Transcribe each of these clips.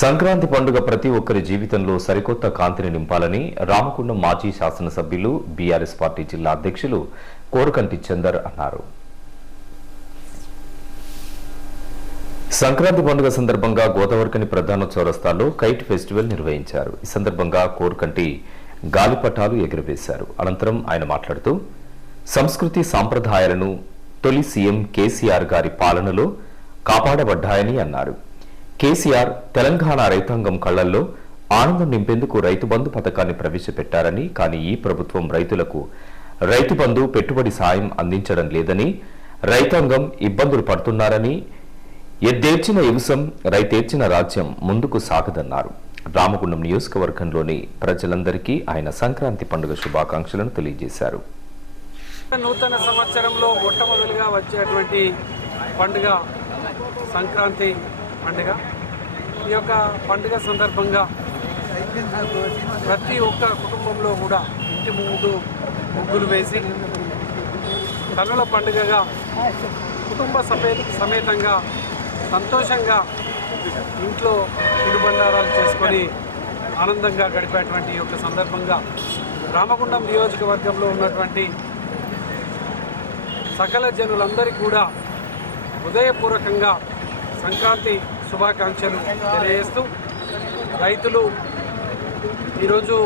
సంక్రాంతి పండుగ ప్రతి ఒక్కరి జీవితంలో సరికొత్త కాంతిని నింపాలని రామకుండం మాజీ శాసనసభ్యులు బీఆర్ఎస్ పార్టీ జిల్లా అధ్యక్షులు కోరకంటి చందర్ అన్నారు. సంక్రాంతి పండుగ సందర్భంగా గోదావరికని ప్రధాన చౌరస్తాలో కైట్ ఫెస్టివల్ నిర్వహించారు. ఈ సందర్భంగా కోరకంటి గాలిపటాలు ఎగురవేశారు. అనంతరం ఆయన మాట్లాడుతూ సంస్కృతి సాంప్రదాయాలను తొలి సీఎం కేసీఆర్ గారి పాలనలో కాపాడబడ్డాయని అన్నారు. కేసీఆర్ తెలంగాణ రైతాంగం కళ్ళల్లో ఆనందం నింపేందుకు రైతు బంధు పథకాన్ని ప్రవేశపెట్టారని కానీ ఈ ప్రభుత్వం రైతులకు రైతు బంధు పెట్టుబడి సాయం అందించడం లేదని రైతాంగం ఇబ్బందులు పడుతున్నారని ఎద్దేర్చిన ఇవసం రైతేర్చిన రాజ్యం ముందుకు సాగదన్నారు. రామగుండం నియోజకవర్గంలోని ప్రజలందరికీ ఆయన సంక్రాంతి పండుగ శుభాకాంక్షలను తెలియజేశారు. నూతన సంవత్సరంలో మొట్టమొదలుగా వచ్చేటువంటి పండుగ సంక్రాంతి పండుగ. ఈ యొక్క పండుగ సందర్భంగా ప్రతి ఒక్క కుటుంబంలో కూడా ఇంటి ముందు ముగ్గులు వేసి కనుల పండుగగా కుటుంబ సమే సమేతంగా సంతోషంగా ఇంట్లో తినుబండారాలు చేసుకొని ఆనందంగా గడిపేటువంటి ఈ యొక్క సందర్భంగా రామగుండం నియోజకవర్గంలో ఉన్నటువంటి సకల జనులందరికీ కూడా హృదయపూర్వకంగా సంక్రాంతి శుభాకాంక్షలు తెలియజేస్తూ రైతులు ఈరోజు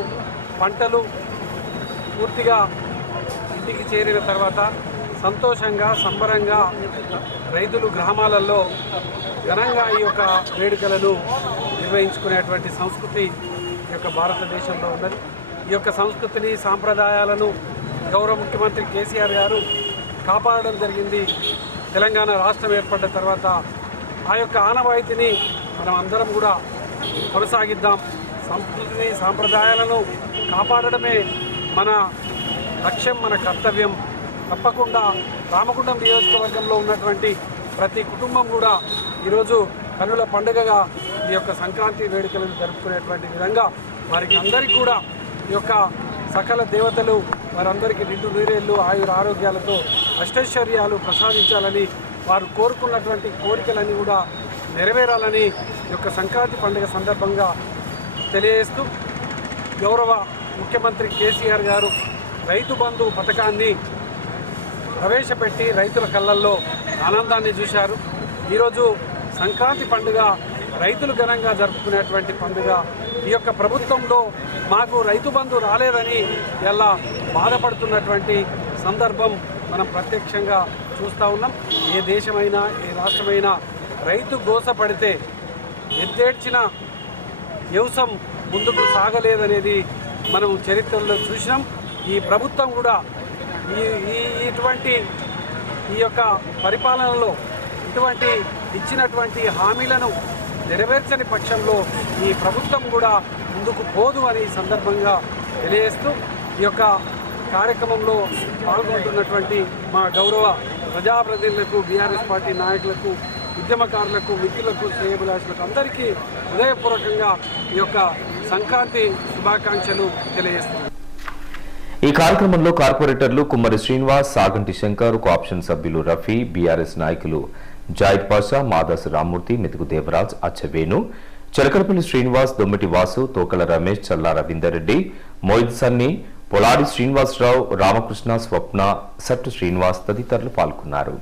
పంటలు పూర్తిగా ఇంటికి చేరిన తర్వాత సంతోషంగా సంబరంగా రైతులు గ్రామాలలో ఘనంగా ఈ యొక్క వేడుకలను నిర్వహించుకునేటువంటి సంస్కృతి ఈ యొక్క భారతదేశంలో ఉన్నది. ఈ యొక్క సంస్కృతిని సాంప్రదాయాలను గౌరవ ముఖ్యమంత్రి కేసీఆర్ గారు కాపాడడం జరిగింది. తెలంగాణ రాష్ట్రం ఏర్పడ్డ తర్వాత ఆ యొక్క ఆనవాయితీని మనం అందరం కూడా కొనసాగిద్దాం. సంస్కృతిని సాంప్రదాయాలను కాపాడడమే మన లక్ష్యం మన కర్తవ్యం. తప్పకుండా రామగుండం నియోజకవర్గంలో ఉన్నటువంటి ప్రతి కుటుంబం కూడా ఈరోజు కనుల పండుగగా ఈ యొక్క సంక్రాంతి వేడుకలను జరుపుకునేటువంటి విధంగా వారికి అందరికీ కూడా ఈ యొక్క సకల దేవతలు వారందరికీ నిండు నీరేళ్ళు ఆయుర ఆరోగ్యాలతో అష్టైశ్వర్యాలు ప్రసాదించాలని వారు కోరుకున్నటువంటి కోరికలన్నీ కూడా నెరవేరాలని ఈ యొక్క సంక్రాంతి పండుగ సందర్భంగా తెలియజేస్తూ గౌరవ ముఖ్యమంత్రి కేసీఆర్ గారు రైతు బంధు పథకాన్ని ప్రవేశపెట్టి రైతుల కళ్ళల్లో ఆనందాన్ని చూశారు. ఈరోజు సంక్రాంతి పండుగ రైతులు ఘనంగా జరుపుకునేటువంటి పండుగ. ఈ యొక్క ప్రభుత్వంలో మాకు రైతు బంధు రాలేదని ఎలా బాధపడుతున్నటువంటి సందర్భం మనం ప్రత్యక్షంగా చూస్తూ ఉన్నాం. ఏ దేశమైనా ఏ రాష్ట్రమైనా రైతు గోసపడితే ఎత్తేడ్చిన వ్యవసాయం ముందుకు సాగలేదనేది మనం చరిత్రలో చూసినాం. ఈ ప్రభుత్వం కూడా ఈ ఈ ఇటువంటి ఈ యొక్క పరిపాలనలో ఇటువంటి ఇచ్చినటువంటి హామీలను నెరవేర్చని పక్షంలో ఈ ప్రభుత్వం కూడా ముందుకు పోదు అని సందర్భంగా తెలియజేస్తూ ఈ యొక్క కార్యక్రమంలో పాల్గొంటున్నటువంటి మా గౌరవ ప్రజాప్రతినిధులకు బీఆర్ఎస్ పార్టీ నాయకులకు ఉద్యమకారులకు విధులకు శ్రేయభిలాషులకు అందరికీ హృదయపూర్వకంగా ఈ యొక్క సంక్రాంతి శుభాకాంక్షలు తెలియజేస్తున్నాను. ఈ కార్యక్రమంలో కార్పొరేటర్లు కుమ్మరి శ్రీనివాస్ సాగంటి శంకర్ కోఆప్షన్ సభ్యులు రఫీ బీఆర్ఎస్ నాయకులు జాయిద్ పాషా మాదాసు రామ్మూర్తి మెతుకు దేవరాజ్ అచ్చవేణు చిలకలపల్లి శ్రీనివాస్ దొమ్మిటి వాసు తోకల రమేష్ చల్లా రవీందర్ రెడ్డి మోయిద్ సన్ని పొలాడి శ్రీనివాసరావు రామకృష్ణ స్వప్న సట్టు శ్రీనివాస్ తదితరులు పాల్గొన్నారు.